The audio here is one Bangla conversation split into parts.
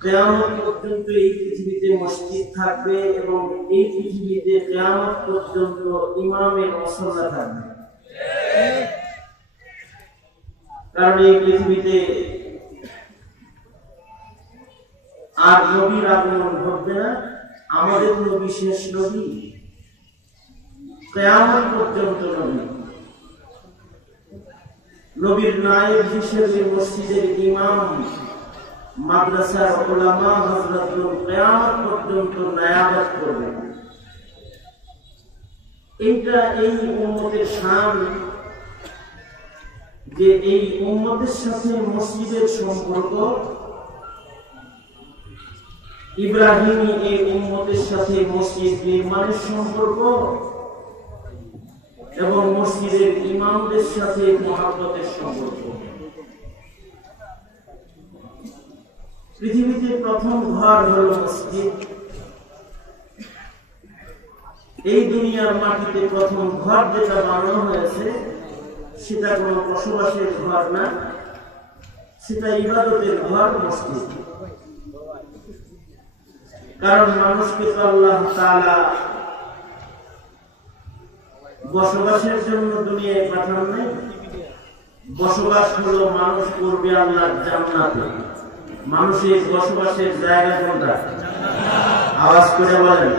কিয়ামত পর্যন্ত এই পৃথিবীতে মসজিদ থাকবে এবং এই পৃথিবীতে কিয়ামত পর্যন্ত ইমামের মুসল্লা থাকবে। কারণ এই পৃথিবীতে আর নবীর আগমন ঘটবে না। আমাদের নবী শেষ নবী, কিয়ামত পর্যন্ত নবী। নবীর নায়েব হিসেবে মসজিদের ইমাম, মাদ্রাসার উলামা হযরতুল কিয়ামত পর্যন্ত নায়াবত করবে। এইটা এই উম্মতের শান যে এই উম্মতের সাথে মসজিদের সম্পর্ক ইব্রাহিমী এই উম্মতের সাথে মসজিদ নির্মাণের সম্পর্ক এবং মসজিদের ইমামদের সাথে মহব্বতের সম্পর্ক। পৃথিবীতে প্রথম ঘর হলো মসজিদ। এই দুনিয়ার মাটিতে প্রথম ঘর যেটা বানানো হয়েছে সেটা কোনো বসবাসের ঘর না, সেটা ইবাদতের ঘর, মসজিদ। কারণ মানুষকে তো আল্লাহ তাআলা বসবাসের জন্য দুনিয়ায় পাঠান নাই। বসবাস হলো মানুষ করবে আল্লাহর জান্নাতে। মানুষের বসবাসের জায়গা কোনটা? আওয়াজ করে বলেন,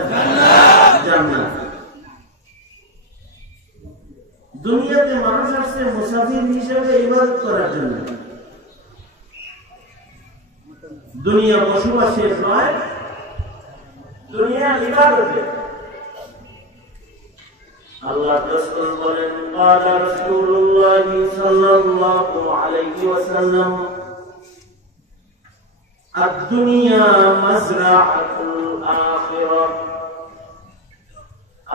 জান্নাত। দুনিয়াতে মানুষ আসছে মুসাফির হিসেবে ইবাদত করার জন্য। দুনিয়া বসবাসের নয়, দুনিয়া ইবাদতের। আল্লাহ রাসূল বলেন, ক্বালা রাসূলুল্লাহ সাল্লাল্লাহু আলাইহি ওয়াসাল্লাম, আদ-দুনিয়া মাযরাআতুল আখিরাহ।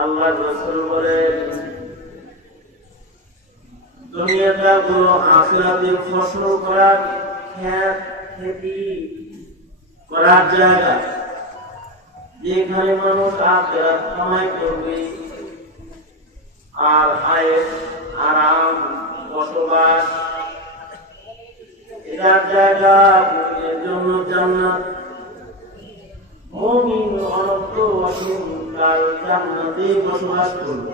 আল্লাহ রাসূল বলেন, দুনিয়াটা হলো আখিরাতের ফসল করার ক্ষেত, খেতি করার জায়গা, যেখানে মানুষ আখিরাত কামাই করবে আর আয়েশ আরাম বসবাস। এটার জায়গা মুমিনের জন্য জান্নাত। মুমিন অনন্ত অসীমকাল জান্নাতে বসবাস করবে।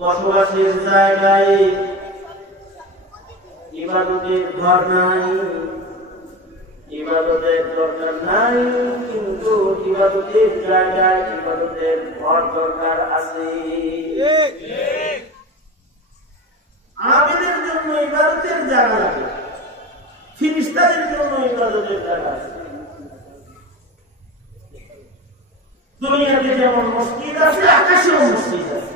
বসবাসের জায়গায় ইবাদতের ঘর নাই, ইবাদতের দরকার নাই, কিন্তু ইবাদতের জায়গায় ইবাদতের ঘর দরকার আছে। আবেদের জন্য ইবাদতের জায়গা লাগে, ফিরিস্তাদের জন্য ইবাদতের জায়গা আছে। দুনিয়াতে যেমন মসজিদ আছে, আকাশেও মসজিদ আছে।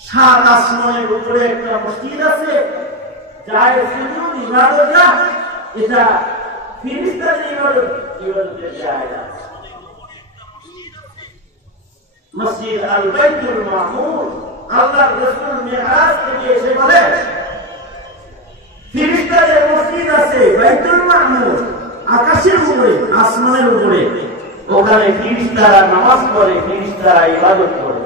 সাত আসমানের উপরে একটা মসজিদ আছে, যার সুজুদ ইবাদতগাহ, এটা ফিরিস্তাদের ইবাদতের জায়গা। মসজিদ আল বাইতুল মামুর, আল্লাহর রাসূল মিরাজ থেকে এসে বলেন, ফিরিস্তাদের মসজিদ আছে বাইতুল মামুর, আকাশের উপরে, আসমানের উপরে। ওখানে ফিরিস্তারা নামাজ পড়ে, ফিরিস্তারা ইবাদত করে।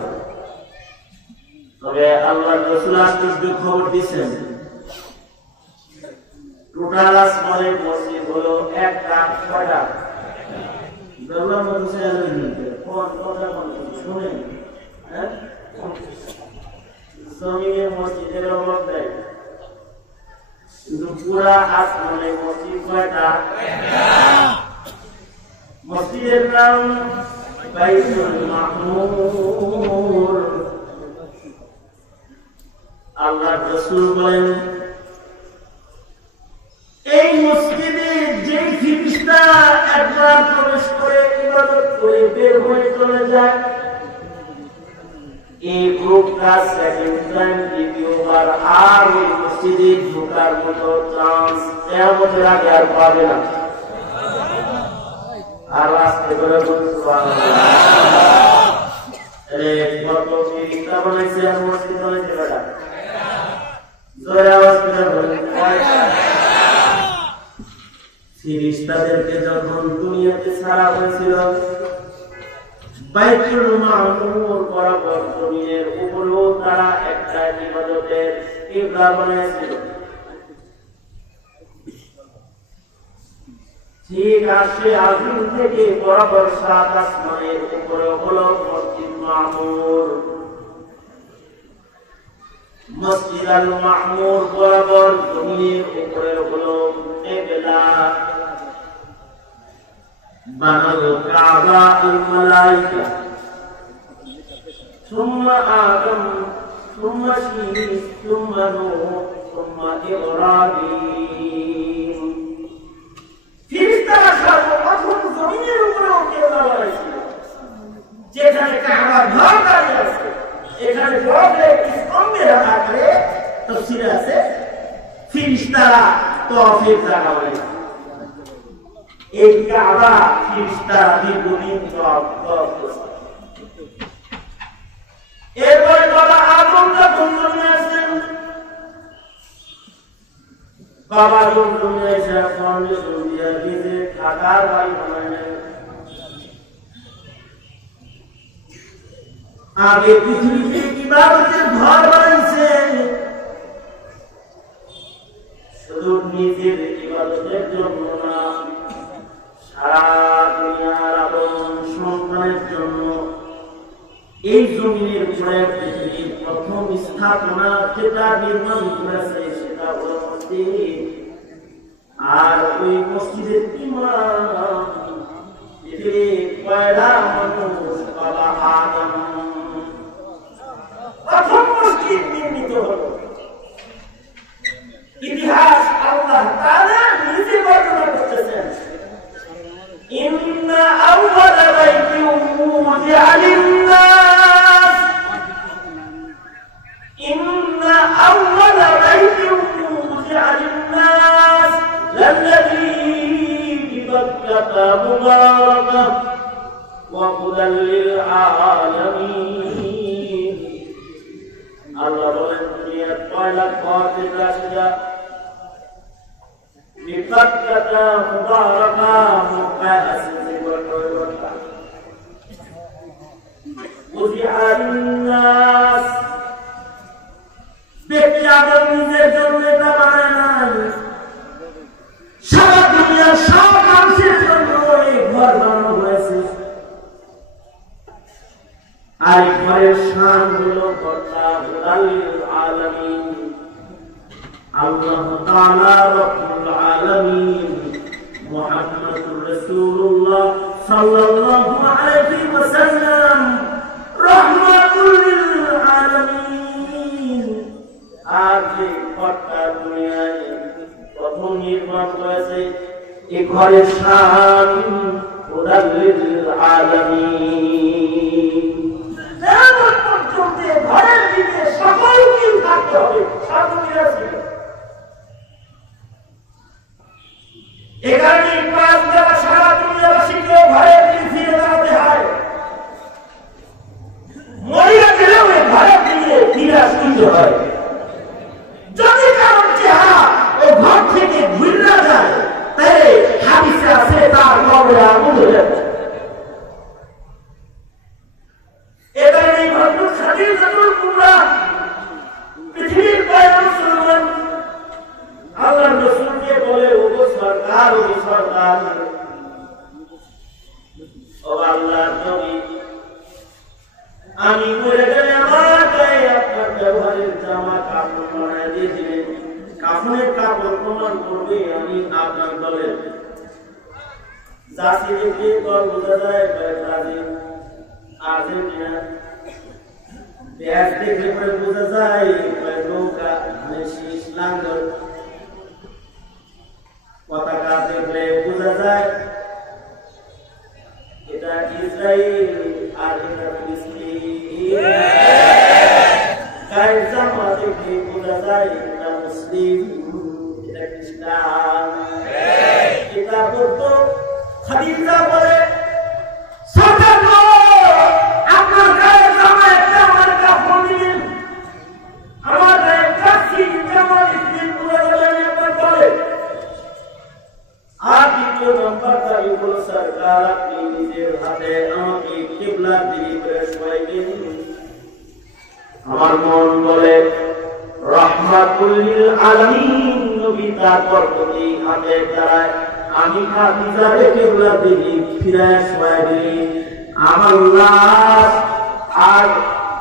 তবে আল্লাহর রাসূল আশ্চর্য খবর দিয়েছেন, টোটাল আসমানের মসজিদ হলো 1,00,000 দরবার মতো কোন কথা শুনেন, হ্যাঁ, জমিনের মসজিদের অভাব দেয়, কিন্তু পুরা আসমানের মসজিদ কয়টা? মসজিদের নাম বাইতুল মামুর। আল্লাহর রাসূল বলেন, এই মসজিদে যে ফিরিস্তা একবার প্রবেশ করে ইবাদত করে বের হয়ে চলে যায়, এই গ্রুপটা সেকেন্ড টাইম দ্বিতীয়বার আর ওই মসজিদে ঢোকার মতো চান্স কিয়ামতের আগে আর পাবে না। আর আস্তে করে কত ফিরিস্তা বানাইছে আর মসজিদ বানাইছে বেটা, জোরে আওয়াজ করে বলেন। ফিরিস্তাদেরকে যখন দুনিয়াতে ছাড়া হয়েছিল, বাইতুল মামুর বরাবর জমিনের উপরেও তারা একটা ইবাদতের কিবলা বানিয়েছিল। ঠিক আসে আজিম থেকে বরাবর সাত আসমানের উপরে হলো মসজিদ মামুর। মসজিদ আল মামুর বরাবর জমিনের উপরে হলো কিবলা। বানালো কাবা আল মালাইকা সুম্মা আদম সুম্মা শীস সুম্মা নূহ সুম্মা ইব্রাহিম। ফেরেশতারা সর্বপ্রথম জমিনের উপরেও কিবলা বানাইছিল। যেখানে কাবা ঘর দাঁড়িয়ে আছে এখানে বড় স্তম্ভের আকারে তাফসীরে আছে ফেরেশতারা তওয়াফের জায়গা বানাইছে। এই কাবা ফেরেশতারা দীর্ঘদিন তওয়াফ করছে। এরপরে বাবা আদম যখন জন্মে আসেন, বাবা যখন জন্মে এসে ফাউন্ডেশন দিয়ে নিজে থাকার বাড়ি বানালেন। আগে পৃথিবীতে ইবাদতের ঘর বানাইছে, শুধু নিজের ইবাদতের জন্য না, সারা দুনিয়ার আদম সন্তানের জন্য। এই জমিনের উপরে পৃথিবীর প্রথম স্থাপনা যেটা নির্মাণ করেছে সেটা হলো মসজিদ। আর ওই মসজিদের ইমাম পৃথিবীর পয়লা মানুষ বাবা আদম। প্রথম মসজিদ নির্মিত হলো। ইতিহাস আল্লাহ তাআলা নিজে বর্ণনা করতেছেন, ইন্না আউওয়ালা বাইতিন উযিআ লিন-নাস ইন্না আউওয়ালা বাইতিন উযিআ লিন-নাস লাল্লাযী বিবাক্কাতা মুবারাকান ওয়া হুদাল লিল-আলামিন। আল্লাহ বলেন দুনিয়ার পয়লা ঘর যেটা সেটা বিবাক্কাতা মুবারাকা মক্কায় আছে বড়টা উযিআ লিন-নাস। ব্যক্তি আদম নিজের জন্য এটা বানায় নাই, সারা দুনিয়ার সব মানুষের জন্য এই ঘর বানানো হয়েছে। আর এই ঘরের শান হলো কর্তা হুদাল লিল-আলামিন। আল্লাহ তাআলা রব্বুল আলামিন মুহাম্মদুর রাসূলুল্লাহ সাল্লাল্লাহু আলাইহি ওয়াসাল্লাম রাহমাতুল লিল আলামিন। আজ এই ঘরটা দুনিয়ায় প্রথম নির্মাণ হয়েছে, এই ঘরের শান হুদাল লিল আলামিন। কিয়ামত পর্যন্ত ঘরের দিকে সকলকে থাকতে হবে, সাধুরা ছিল। এ কারণে পাঁচ যারা সারা দুনিয়াবাসীকে ঘরের দিকে ফিরে দাঁড়াতে হয়। মরিয়া গেলেও এই ঘরের দিকে ফিরে আসতে হয়। যদি কারণ চেহারা ও ঘর থেকে ঘুরে যায় তাহলে হাদিসে আছে তার কবরে আগুন ধরে যাবে। এ কারণে হযরত খাদিজাতুল কুবরা পৃথিবীর পয়লা মুসলমান আল্লাহর রাসূলকে বলে, ওগো সরকার, ওগো সরকার, ও আল্লাহর নবী, আমি মরে গেলে আমার গায়ে আপনার ব্যবহারের জামা কাপড় বানায় দিয়েছিলেন, কাফনের কাপড় প্রমাণ করবে আমি আপনার দলের। জাতি দেখে দল বোঝা যায় ব্রাজিল, আর্জেন্টিনা। ব্যাগ দেখলে পরে বোঝা যায় নৌকা, শীষ, লাঙ্গল। পতাকা দেখলে বোঝা যায় এটা ইসরায়েল আর এটা ফিলিস্তিন। গায়ের জামা দেখলে বোঝা যায় এটা মুসলিম, এটা খ্রিস্টান। এটা বলতো খাদিজা বলে, সরকার আপনার গায়ের জামা একটা আমার কাপড় দিলেন, আমার গায়ে কাছি জামা দিলেন, বোঝা যাবে আপনার বলে। আর দ্বিতীয় নম্বর দাবি হলো, সরকার আপনি নিজের হাতে আমাকে কিবলার রাহমাতুল আলামিন নবী তার পরবর্তী হাতের দ্বারা আমি খাদিজাকে কিবলা দিকে ফিরায় শোয়াই দিই। আমার লাশ আর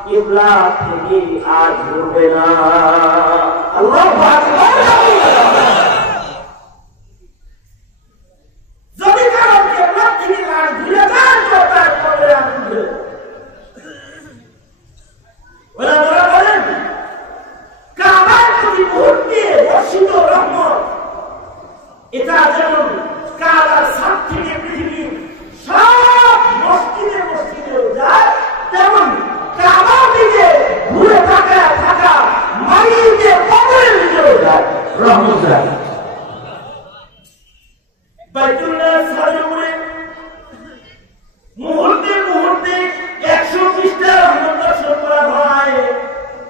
কিবলা থেকে আর ঘুরবে না। আল্লাহু আকবার। যদি কারো কিবলা থেকে আর ঘুরে যায় তো তার কবরে আসবে। ওরা বলেন কাবার প্রতি মুহূর্তে বর্ষিত রহমত, এটা যেমন কাবার সাত থেকে পৃথিবীর সব মসজিদে যায়, তেমন কাবার দিকে ঘুরে থাকা মাইকে কবরের দিকেও যায় রহমত যায়। বাইতুল্লাহ সালের উপরে মুহূর্তে 120টা রহমত দর্শন করা হয়।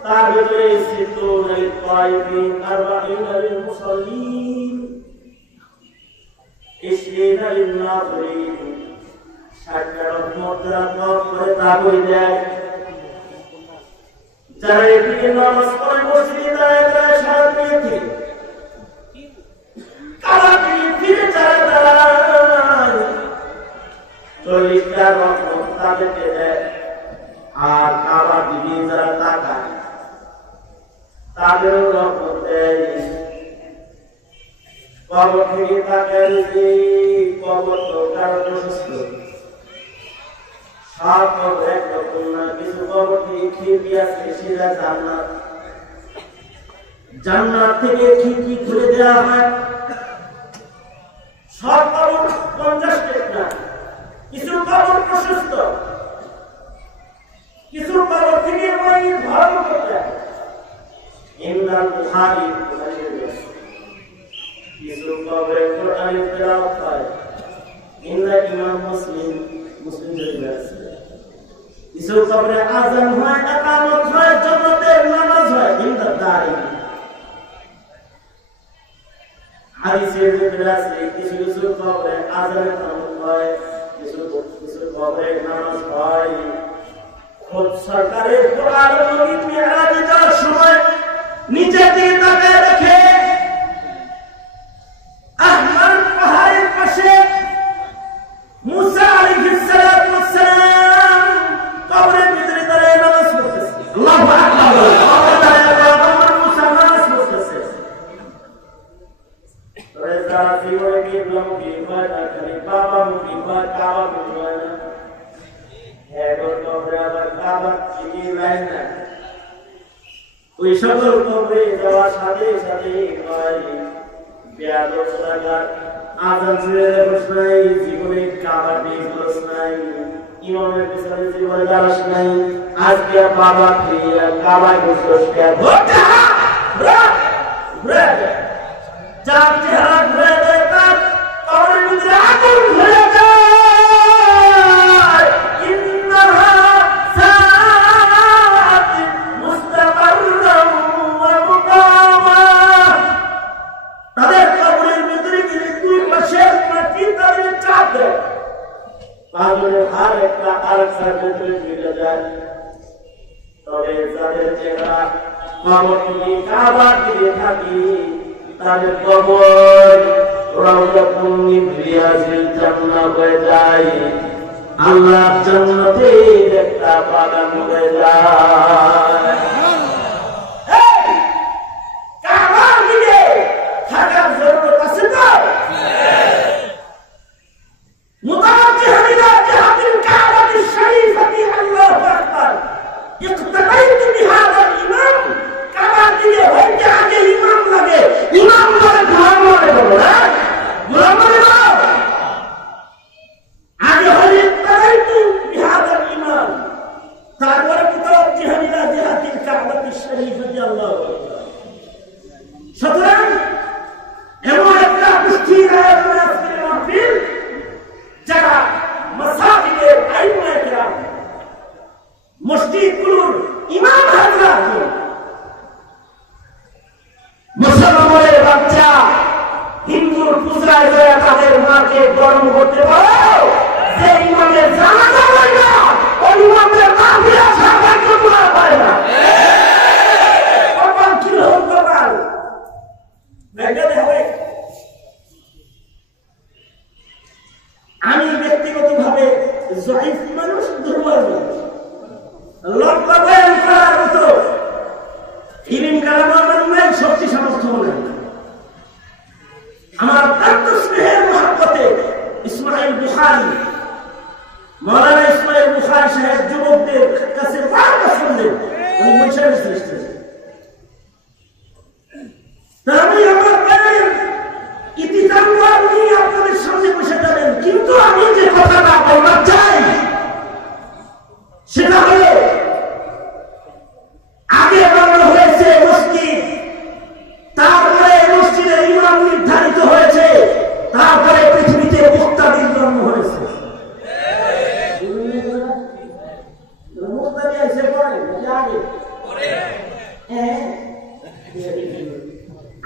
তার ভিতরে সিদ্দুল তাইবিন, আরবাঈন লিল মুসাল্লিন, 20 লিল নাযিরিন, 60টা রহমত দ্বারা করে তা বই দেয়। যারা এদিকে নামাজ পড়ে মসজিদে দাঁড়ায় সারা পেয়েছে, কারা ফিরে দাঁড়ায় 40টা রহমত তাদেরকে দেয়। আর কাবা দিকে যারা তাকায় তাদেরও রহমত দেয়। কবর থেকে তাকায় যে কবর তো কারো সুস্থ, সব কবর একরকম না। কিছু কবর থেকে খিড়কি আছে, সেটা জান্নাত। জান্নাত থেকে খিড়কি খুলে দেওয়া হয়। সব কবর 50 ফিট না, কিছু কবর প্রশস্ত, কিছু কবর থেকে ওই ধর্ম করতে ইমরান বুখারী কিছু কবরে কোরআনের তেলাওয়াত হয়। ইমাম মুসলিম শরীফে আছে। কিছু কবরে আযান হয়, ইকামত হয়, জমাতের নামাজ হয়। ইনদার দাঁড়ি হাদিসের ভিতরে আছে কিছু কবরে আযানের নামাজ হয়, কিছু কবরে নামাজ হয়। খুব সরকারের কোরআন নবী মিরাজে যাওয়ার সময় নিচে দিকে তাকিয়ে দেখে আহমদ পাহাড়ের পাশে মুসা আলাইহিস সালাতু ওয়াস সালাম কবরের ভিতরে দাঁড়িয়ে নামাজ পড়তেছে। আল্লাহু আকবার। মুসা নামাজ পড়তেছে। তবে যারা জীবনে কিবলা মুখী হয় না, খালি বাবা মুখী হয়, কাবা মুখী হয় না, ওই সকল কবরে যাওয়ার সাথে সাথে আযান ছেড়ে বস নাই, জীবনে কাবা দিয়ে বস নাই, ইমামের পিছনে জীবনে দাঁড়াস নাই। আজকে বাবা ফিরে কাবায় বসে যার চেহারা ঘুরে দেয়, তার কবরের ভিতরে আগুন ঘুরে যায়। তাদের কবরের ভিতরে গেলে দুই পাশের মাটি তাদের চাপ দেয়, পাগলের হার একটা আরেকটার ভিতরে মিলে যায়। তবে যাদের চেহারা কবর থেকে কাবার দিকে থাকি, তাদের কবর রাউদাতুন মিন রিয়াজিল জান্নাহ হয়ে যায়, আল্লাহর জান্নাতের একটা বাগান হয়ে যায়। কাবার দিকে থাকার জরুরত আছে তো? মুতাওয়াজ্জিহানা জিহাদিল কাবাতিশ শরীফাতি আল্লাহু আকবার। ইকতাদাইতু বিহাদাল ইমাম। কাবার দিকে হইতে আগে ইমাম লাগে, ইমাম ধরে গোলাম মনে করো না, গোলাম মনে করো আগে হলে ইকতাদাইতু বিহাদাল ইমাম, তারপরে মুতাওয়াজ্জিহানা জিহাদিল কাবাতিশ শরীফাতি আল্লাহু আকবার। সুতরাং এমন একটা গোষ্ঠীর আয়োজন আজকের মাহফিল, যারা মাসাজিদের আইমায়ে কেরাম, মসজিদগুলোর ইমাম হাজরাত, মুসলমানের বাচ্চা হিন্দুর পূজায় যায় তাদের মাকে গরম করতে পারো, যে ইমামের জানাজা হয় না, ওই ইমামের মাহফিল আসার কার্যক্রম হয় না। কপাল কি হোক কপাল। ইলম কালাম আমার নাই, শক্তি সামর্থ্য নাই। আমার অত্যন্ত স্নেহের মহব্বতে ইসমাইল বুখারী, মৌলানা ইসমাইল বুখারী সাহেব যুবকদের কাছে বারবার শুনলেন, উনি বৈশাখের শ্রেষ্ঠ। আমি আমার প্রাণের ইতিজানওয়ার নিয়ে আপনাদের সামনে বসে যাবেন, কিন্তু আমি যে কথাটা বলতে চাই সেটা হলো, আগে বানানো হয়েছে মসজিদ, তারপরে মসজিদের ইমাম নির্ধারিত হয়েছে, তারপরে পৃথিবীতে মুক্তাদির জন্ম হয়েছে। মুক্তাদি আছে পরে আগে,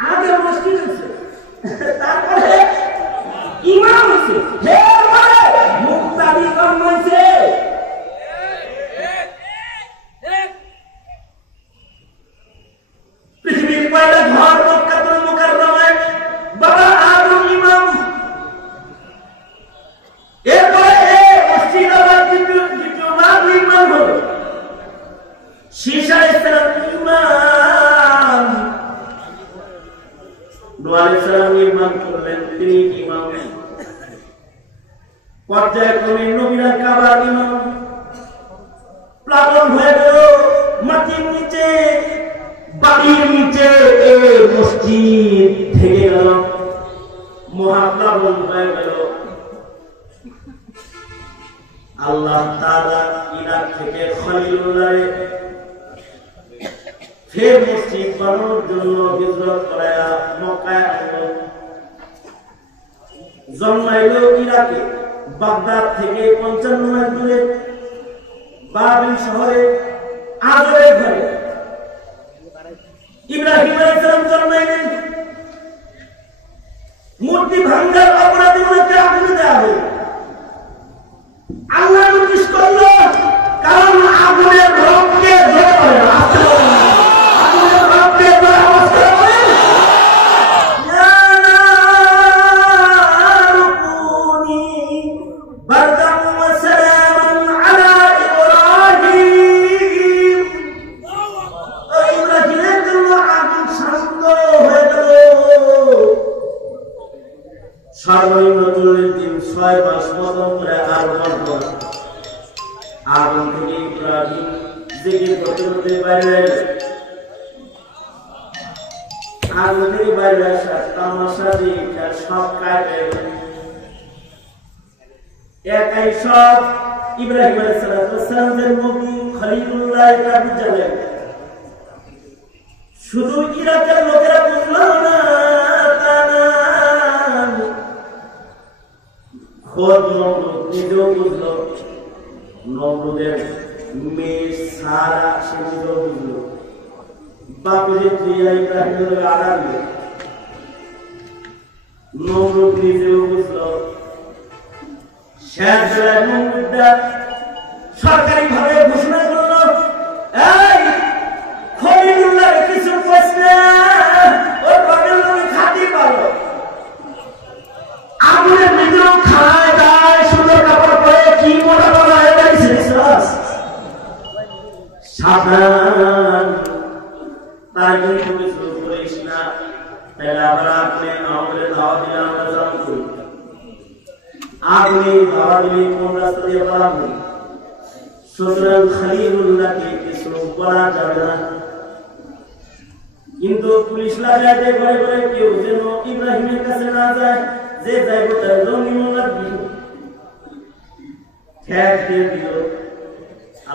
আগে মসজিদ হয়েছে, তারপরে ইমাম হয়েছে, মুক্তাদি জন্ম হয়েছে। পৃথিবীর পয়লা ঘর মক্কাতুল মুকাররমায় বাবা আদম ইমাম, এরপরে মসজিদ আবার দ্বিতীয়বার নির্মাণ হলো, ঈসা আলাইহিস সালাম ইমাম, নূহ আলাইহিস সালাম নির্মাণ করলেন, তিনি ইমাম। পর্যায়ক্রমে নবীরা কাবার ইমাম, প্লাবন হয়ে গেল মাটির নিচে, বাড়ির নিচে মসজিদ থেকে গেল, মহাপ্লাবন হয়ে গেল। আল্লাহ তাআলা ইরাক থেকে খলিলুল্লাহ ফের মসজিদ বানানোর জন্য হিজরত করে মক্কায় আনলো। জন্মাইল ইরাকে, বাগদাদ থেকে 55 মাইল দূরে বাবিল শহরে আজরের ঘরে ইব্রাহিম আলাইহিস সালাম জন্মাইলেন। মূর্তি ভাঙ্গার অপরাধে ওনাকে আগুনে দেওয়া হলো। আল্লাহ নোটিশ করলো, কারণ আগুনের রোগকে ধরে পড়ে না, আগুনের রোগকে ধরে অবস্থা করে বারদাম ওয়া সালামান আলা ইব্রাহিম। ইব্রাহিমের জন্য আগুন শান্ত হয়ে গেল। সর্বনিম্ন 40 দিন 6 মাস মতন করে আগুন থেকে ইব্রাহিম জেগে করতে বাইরে, আগুন থেকে বাইরে আসা তামাশা দিয়ে সব কাটে, একাই সব ইব্রাহিম আলাইহিস সালামের নবী খলিলুল্লাহ এটা বুঝালেন। শুধু ইরাকের লোকেরা বুঝলো না, খোদ নমরুদ নিজেও বুঝলো, নমরুদের মেয়ে সারা সে নিজেও বুঝলো, বাপের তুইয়া ইব্রাহিমের আড়াল, নমরুদ নিজেও বুঝলো। শেষ বেলায় নমরুদটা সরকারি ভাবে ঘোষণা করলো, এই খলিলুল্লাহ কিছু কইস না, ওর বাগের লোকে খাতি পারলো, আগুনের ভিতরেও খায় দায়, সুন্দর কাপড় পরে, কি মোটা বলা এটা সাবধান, তাই কিন্তু কিছু করিস না, তাহলে আবার আপনি আমাদের দাওয়া দিলে আমরা জানব করি, আপনি দাওয়া দিলে কোন রাস্তা দিয়ে পালাবো। সুতরাং খলিলুল্লাহকে কিছু করা যাবে না। কিন্তু পুলিশ লাগাতে ঘরে ঘরে কেউ যেন ইব্রাহিমের কাছে না যায়, যে যাইব তার জমিও লাগবে, খ্যাত দিয়ে দিল।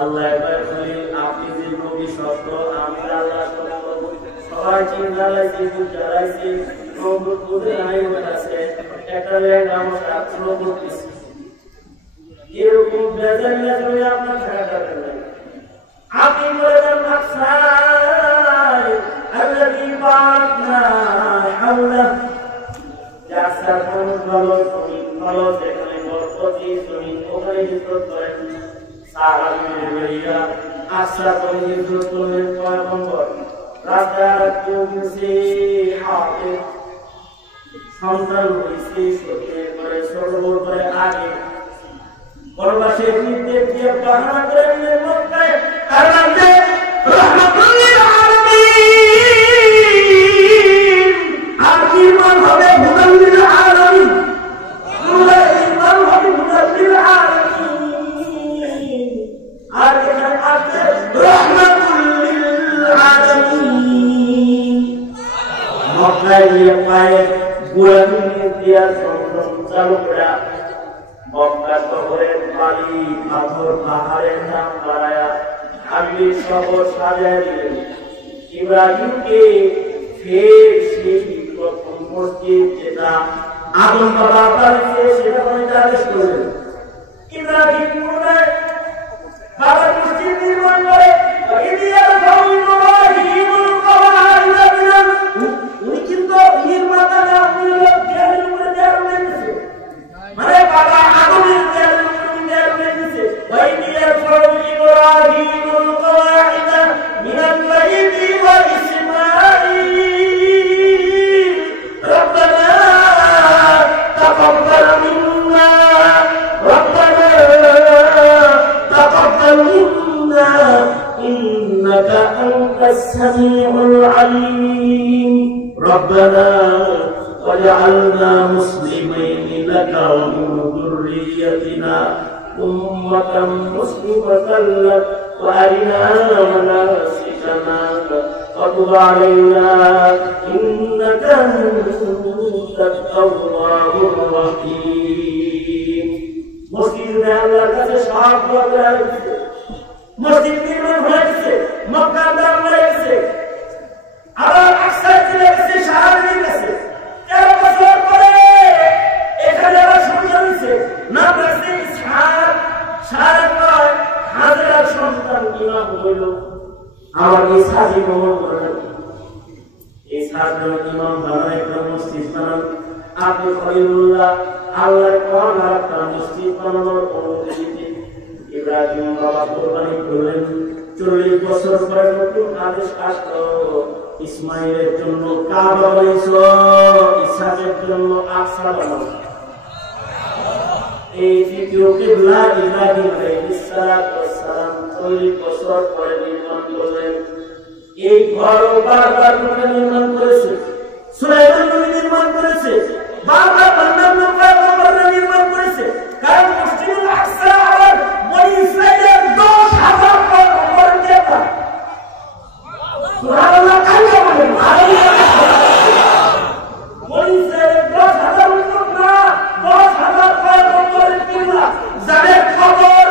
আল্লাহ একবার খলিল, আপনি যে নবী সত্য, আমি আল্লাহ সত্য, সবাই চিন্তা লাগছে, জ্বালাইছে, নমরুদ বুঝে নাই ওর কাছে, একটা ল্যান্ড আমার আশ্রয় করতেছি, এরকম বেজার লাগলে আপনার থাকা যাবে না। আপনি বলেন আকসাই আল্লাযী বারাকনা হাওলা, যার মানুষ ভালো, জমিন ভালো, যেখানে বরকতি জমিন ওখানে হিজরত করেন। সাহাবীদের বেরিয়া আশরা করে হিজরত করলেন পয়গম্বর, রাজার কেউ গেছে হাতে সন্তান হয়েছে, সত্যি করে সরবর করে আগে পরবাসের নির্দেশ দিয়ে বাহানা করে নিলেন মক্কায়, কারণ রহমাতুল লিল আলামিন মাথায় নিয়ে পায়ের গোড়া দিয়ে জমজম চালু করে মক্কা শহরের বাড়ি পাথর পাহাড়ের নাম বাড়ায়া আমি শহর সাজায় দিলেন। ইব্রাহিমকে ফের সেই প্রথম মসজিদ যেটা আদম বাবা বাড়িতে সেটা আদেশ করলেন। ইব্রাহিম বাবা মসজিদ নির্মাণ করে উনি কিন্তু নির্মাতা না, উনি দেয়ালের উপরে দেয়াল বেঁধেছে, মানে বাবা আদমের দেয়ালের উপরে দেয়াল বেঁধেছে। إنك أنت السميع العليم ربنا واجعلنا مسلمين لك ومن ذريتنا أمة مسلمة لك وأرنا مناسكنا وتب علينا إنك أنت التواب الرحيم مسجد الله كشعب وغيره মসজিদ নির্মাণ হয়েছে, মক্কার দাম হয়েছে, আবার আকসায় চলে গেছে, শাহরির কাছে 13 বছর পরে এখানে আবার সন্তান হয়েছে, নাম রাখছে ইসহাক। শাহরির নয়, হাজরার সন্তান ইমাম হইল। আমার ইসহাক ইমাম করেন, ইসহাক ইমাম বানায় একটা মসজিদ বানান। আপনি খলিলুল্লাহ আল্লাহর কোরআন আর একটা মসজিদ বানানোর অনুমতি দিতে ইব্রাহিম বাবা কোরবানি করলেন। 40 বছর পরে নতুন আদেশ আসলো, ইসমাইলের জন্য কাবা বানাইছো, ইসহাকের জন্য আকসা বানাও। এই দ্বিতীয় কিবলা ইব্রাহিম আলাইহিস সালাম 40 বছর পরে নির্মাণ করলেন। এই ঘর বারবার নির্মাণ করেছে, সুলাইমান নবী নির্মাণ করেছে, বারবার বান্দা নির্মাণ করেছে। কারণ মসজিদুল আকসা আর বনি ইসরাইলের 10,000 পয়গম্বর দেতা। সুবহানাল্লাহ, কাইয়া বলেন বনি ইসরাইলের 10,000 লোক না, 10,000 পয়গম্বরের কিবলা, যাদের খবর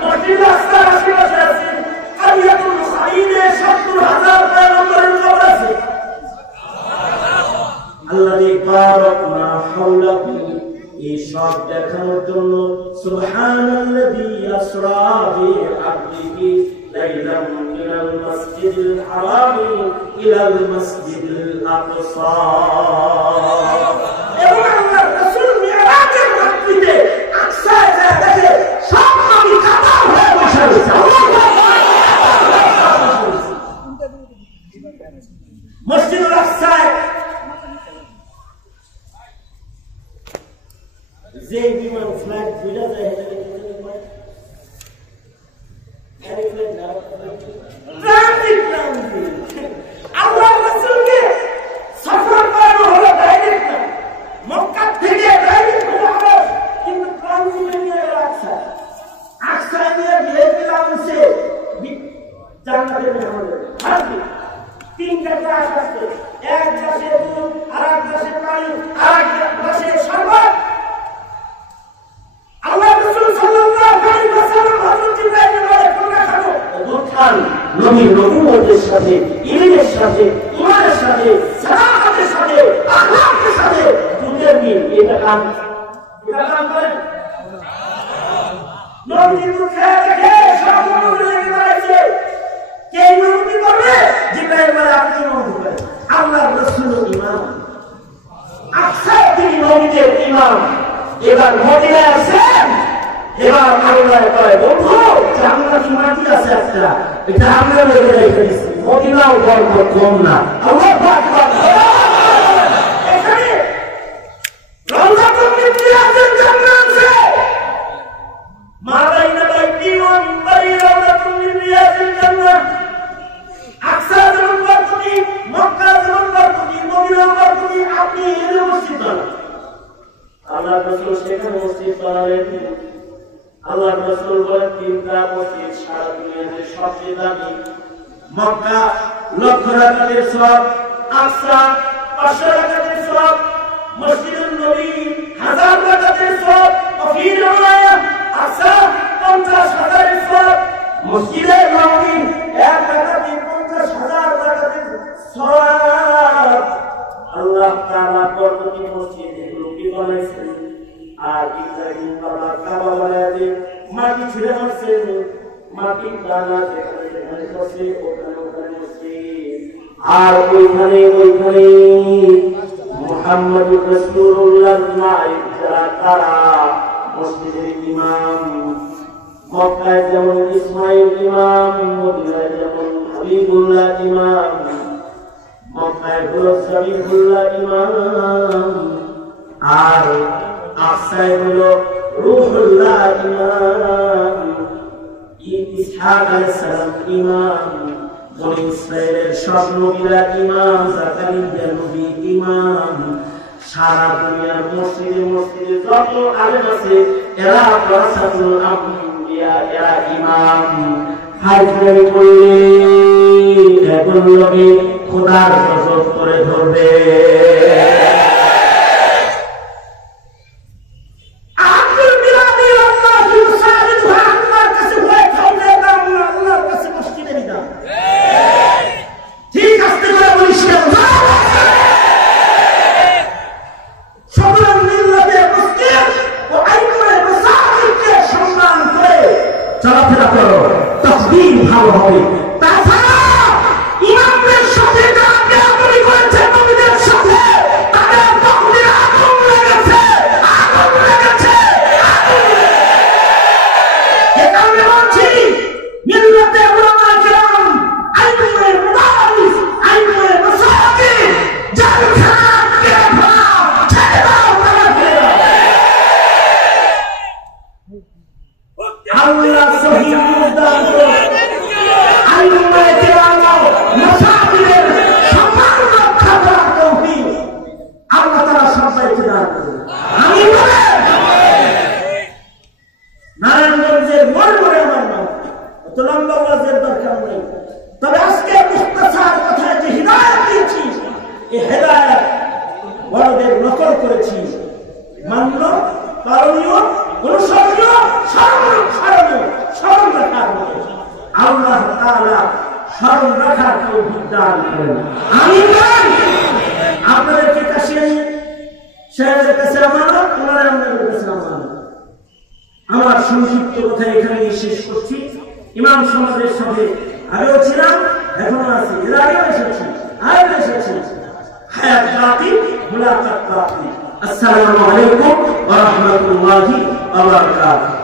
মসজিদুল আকসার আশেপাশে আছে। কারিয়াতুল খাইরে 70,000 পয়গম্বরের কবর আছে। আল্লাযী বারাকনা হাওলাহু, এই সব দেখানোর জন্য সুবহানাল্লাযী আসরা বিআবদিহি লাইলাম মিনাল মাসজিদিল হারামি ইলাল মাসজিদিল আকসা। এবং আল্লাহর রাসূল মিরাজের রাত্রিতে আকসায় যায় দেখে সব নবী কাতার হয়ে বসে আছে। মসজিদুল আকসায় যে বিমান ফ্লাইট ঘুরে যায় আল্লাহর রাসূলকে সফর করানো হলো ডাইরেক্ট না, মক্কা থেকে ডাইরেক্ট হলো, কিন্তু ট্রানজিটে নিয়ে আকসা, আকসা নিয়ে ভিআইপি লাউঞ্জে জান্নাতে নিয়ে আমাদের হাঁটবে। 3টা ক্লাস আছে, এক গ্লাসে দুধ, আর এক গ্লাসে পানি, আর এক গ্লাসে শরবত। আল্লাহ রাসূল সাল্লাল্লাহু আলাইহি ওয়াসাল্লাম হযরত ইব্রাহিম বলে তোমরা খাও, দুধ খান। নবী নবুয়তের সাথে, ইলমের সাথে, ঈমানের সাথে, সালাতের সাথে, আখলাকের সাথে দুধের মিল, এটা কাম করেন। নবী দুধ খেয়ে দেখে সব মনে লেগে দাঁড়াইছে, কে ইমামতি করবে? জিবরাইল বলে আপনি ইমামতি করেন। আল্লাহ রাসূল ইমাম, আকসা তিনি নবীদের ইমাম। এবার মদিনায় আছেন, এবার আল্লাহ কয় বন্ধু জান্নাতি মাটি আছে একটা, এটা আমরা লেগে রেখেছি, মদিনাও গর্ব কম না। আল্লাহু আকবার। এখানে রওজাতুল মিনাতের জান্নাত আছে, মা বাইনা বাইতি ওয়া মিনবারি রওজাতুল মিনাতের জান্নাত। আকসা যেমন বরকতি, মক্কা যেমন বরকতি, মদিনা বরকতি, আপনি এর মসজিদ বানান। আল্লাহ রাসূল সেখানে মসজিদ বানালেন। আল্লাহ রাসূল বলেন 3টা মসজিদ সারা দুনিয়াতে সবচেয়ে দামি। মক্কা লক্ষ রাকাতের সওয়াব, আকসা 500 রাকাতের সওয়াব, মসজিদুন নবী 1000 রাকাতের সওয়াব, ফি রিওয়ায়াত আকসা 50,000 এর সওয়াব, মসজিদে নববী 1 রাকাতে 50,000 রাকাতের সওয়াব। আল্লাহ তাআলা পরবর্তী মসজিদে রূপী বানাইছেন আর ইব্রাহিম বাবা কাবা বানাইছে মাটি ছিঁড়ে মারছে মাটি দানা যেখানে বসে ওখানে মসজিদ আর ওইখানে মুহাম্মদুর রাসূলুল্লাহর নায়েব যারা তারা মসজিদের ইমাম। মক্কায় যেমন ইসমাঈল ইমাম, মদিনায় যেমন হাবিবুল্লাহ ইমাম, মক্কায় হলো সবিহুল্লাহ ইমাম আর আকসায় হলো রূহুল্লাহ ইমাম, ইসহাক আলাইহিস সালাম ইমাম, বনি ইসরাঈলের সব নবীরা ইমাম, জাকারিয়া নবী ইমাম। সারা দুনিয়ার মসজিদে যত আলেম আছে এরা ওয়ারাসাতুল আম্বিয়া, এরা ইমাম। হাজরে করলে এখন লোকে খোদার গজব করে ধরবে। চলাফেরা করো, তাসবিহ ভালো হবে। তাছাড়া ইমামদের সাথে যারা বেয়াদবি করেছে নবীদের সাথে তাদের তকদিরে আগুন লেগেছে। এ কারণে বলছি মিল্লাতে উলামায়ে কেরাম, আইম্মায়ে মুদারিস, আইম্মায়ে মাসাজিদ যার খারাপ কে ভাব ছেড়ে দাও, তারা ছেড়ে দাও। আল্লাহ সহিহ মুদান করে আইম্মায়ে কেরাম মাসাজিদের সম্মান রক্ষা করার তৌফিক আল্লাহ তাআলা সবাইকে দান করুন। আমিন বলেন। নারায়ণগঞ্জের মোড়ে আমার নাম, অত লম্বা ওয়াজের দরকার নেই। তবে আজকে মুখতাসার কথায় যে হিদায়াত দিয়েছি, এই হিদায়াত বড়দের নকল করেছি, মান্য, করণীয়, অনুসরণীয়, স্মরণ রাখার মতো আল্লাহ তাআলা স্মরণ রাখার তৌফিক দান করেন। আমিন বলেন। আপনাদেরকে কাছে সাহেবের কাছে আমানত, ওনারা আমাদের কাছে আমানত। আমার সংক্ষিপ্ত কথা এখানে শেষ করছি। ইমাম সমাজের সাথে আগেও ছিলাম, এখনো আছি, এর আগেও এসেছি, আরও এসেছি। হায়াত বাকি, মুলাকাত বাকি। আসসালামু আলাইকুম ওয়া রাহমাতুল্লাহি ওয়া বারাকাতুহু।